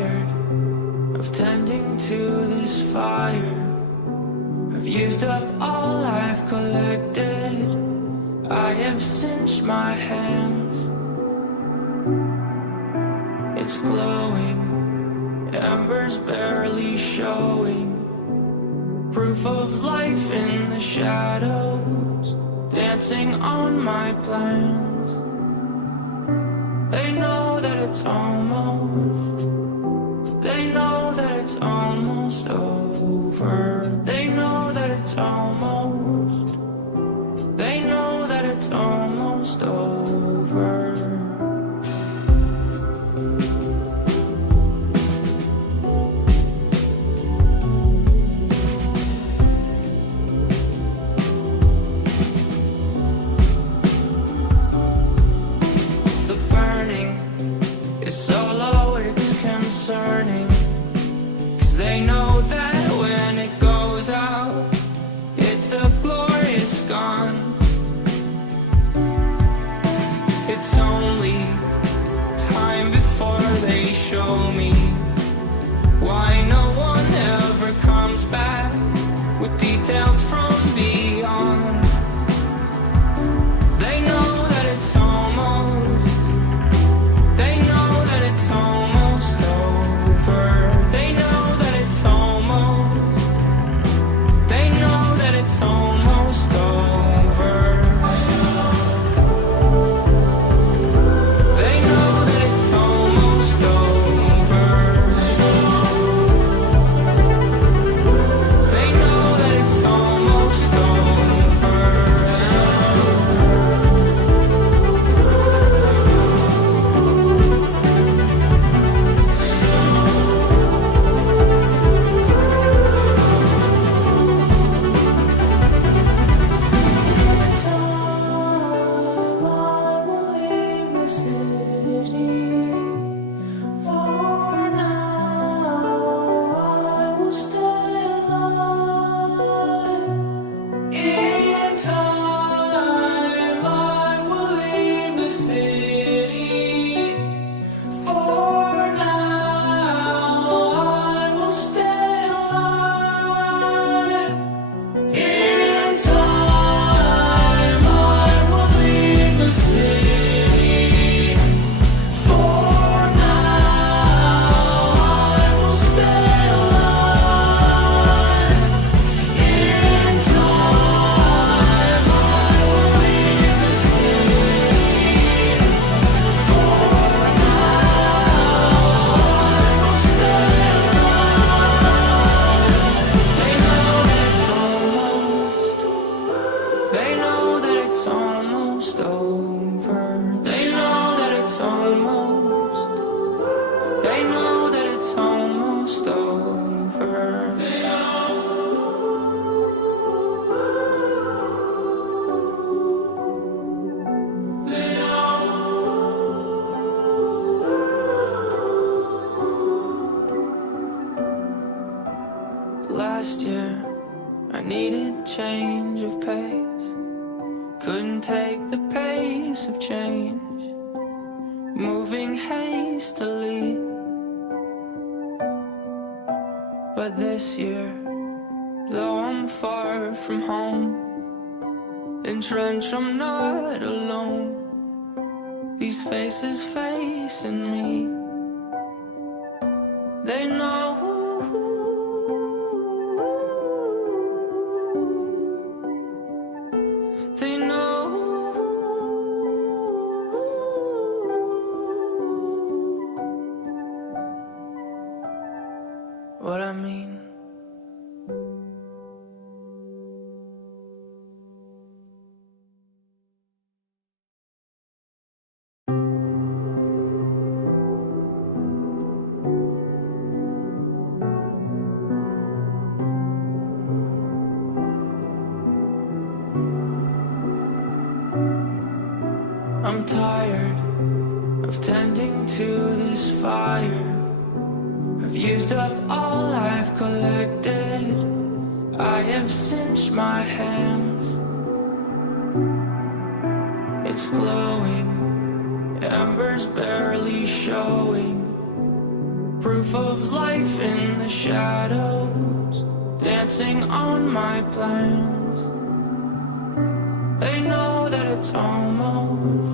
tired of tending to this fire. I've used up all I've collected. I have cinched my hands. It's glowing, embers barely showing, proof of life in the shadows, dancing on my plans. They know that it's almost, they know that it's almost over. They know that it's almost, they know that it's almost over. They know that when it goes out, it's a glorious gone. It's only time before they show me why no one ever comes back with details from beyond. They know that it's almost, they know that it's almost over. They know it's almost, they know that it's almost over. They know that it's almost over. They know that it's almost over. Last year, I needed change of pace. Couldn't take the pace of change, moving hastily. But this year, though I'm far from home, entrenched, I'm not alone. These faces facing me, they know. They know what I mean. I'm tired of tending to this fire. I've used up all I've collected. I have cinched my hands. It's glowing, embers barely showing, Proof of life in the shadows, dancing on my plans. They know that it's almost